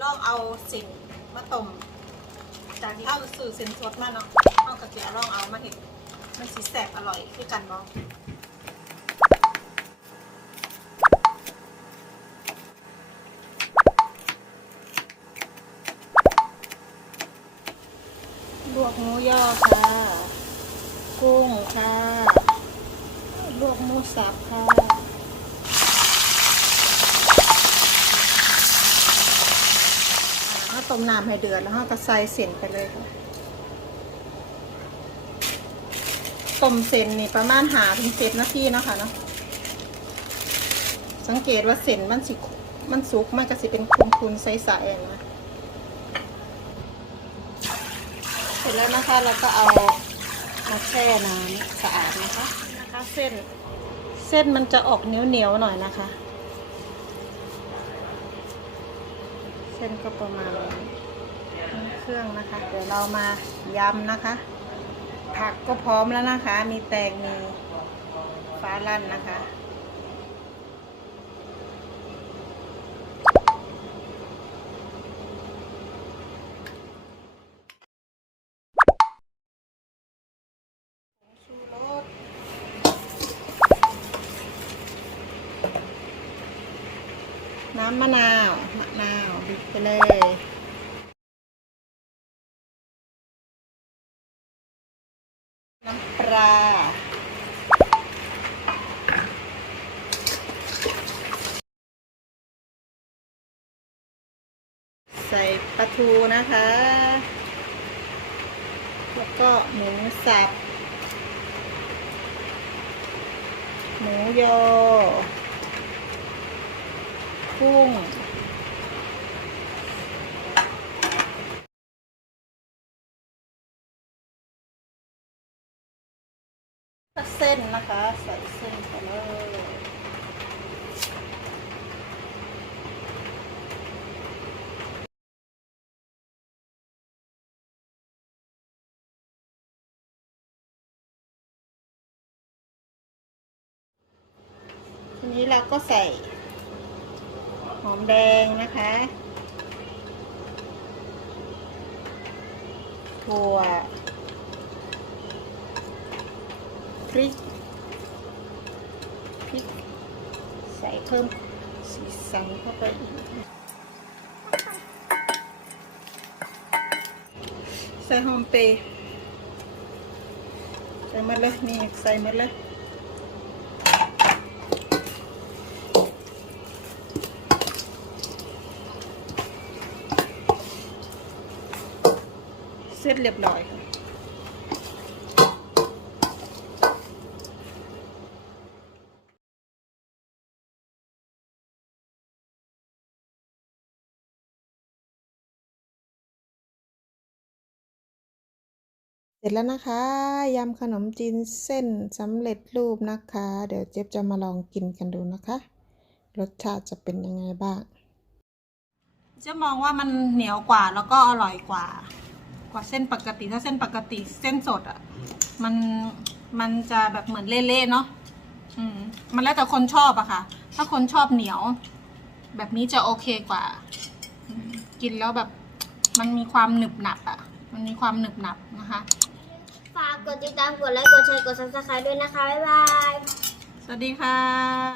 ลองเอาสินมาต้มจากที่เอาสื่อสินสดมาเนาะเอากระเจียลองเอามาเห็ดมันสีแสบอร่อยคือกันเนาะลวกหมูย่อค่ะ กุ้งค่ะ ลวกหมูสับค่ะอ่าต้ม น้ำให้เดือดแล้วก็ใส่เส้นไปเลยค่ะต้มเส้นนี่ประมาณหาถึงเจ็ดนาทีนะคะเนาะสังเกตว่าเส้นมันสิมันสุกมันก็สิเป็นคุนๆใสๆนะเสร็จแล้วนะคะเราก็เอามาแช่น้ำสะอาดนะคะนะคะ เส้นเส้นมันจะออกเหนียวๆหน่อยนะคะ ส้นก็ประมาณนี้เครื่องนะคะ เดี๋ยวเรามายำนะคะ ผักก็พร้อมแล้วนะคะ มีแตงมีฟ้าลั่นนะคะ น้ำมะนาวมะนาวบิดไปเลยน้ำปลาใส่ปลาทูนะคะ แล้วก็หมูสับ หมูยอ กุ้งเส้นนะคะ ใส่เส้นไปเลยทีนี้เราก็ใส่ หอมแดงนะคะถั่วพริกพริก ใส่เพิ่มสีสันเข้าไปอีก ใส่หอมเปรย์ใส่หมดเลยนี่ใส่หมดเลย เสร็จเรียบร้อยค่ะเสร็จแล้วนะคะยำขนมจีนเส้นสำเร็จรูปนะคะ เดี๋ยวเจ๊บจะมาลองกินกันดูนะคะ รสชาติจะเป็นยังไงบ้าง จะมองว่ามันเหนียวกว่าแล้วก็อร่อยกว่า กว่าเส้นปกติถ้าเส้นปกติเส้นสดอะ มันมันจะแบบเหมือนเละๆเนาะอืม มันแล้วแต่คนชอบอะค่ะ ถ้าคนชอบเหนียว แบบนี้จะโอเคกว่าอืมกินแล้วแบบ มันมีความหนึบหนับอะมันมีความหนึบหนับนะคะ ฝากกดติดตามกดไลค์กดแชร์กด subscribe ด้วยนะคะ บ๊ายบาย สวัสดีค่ะ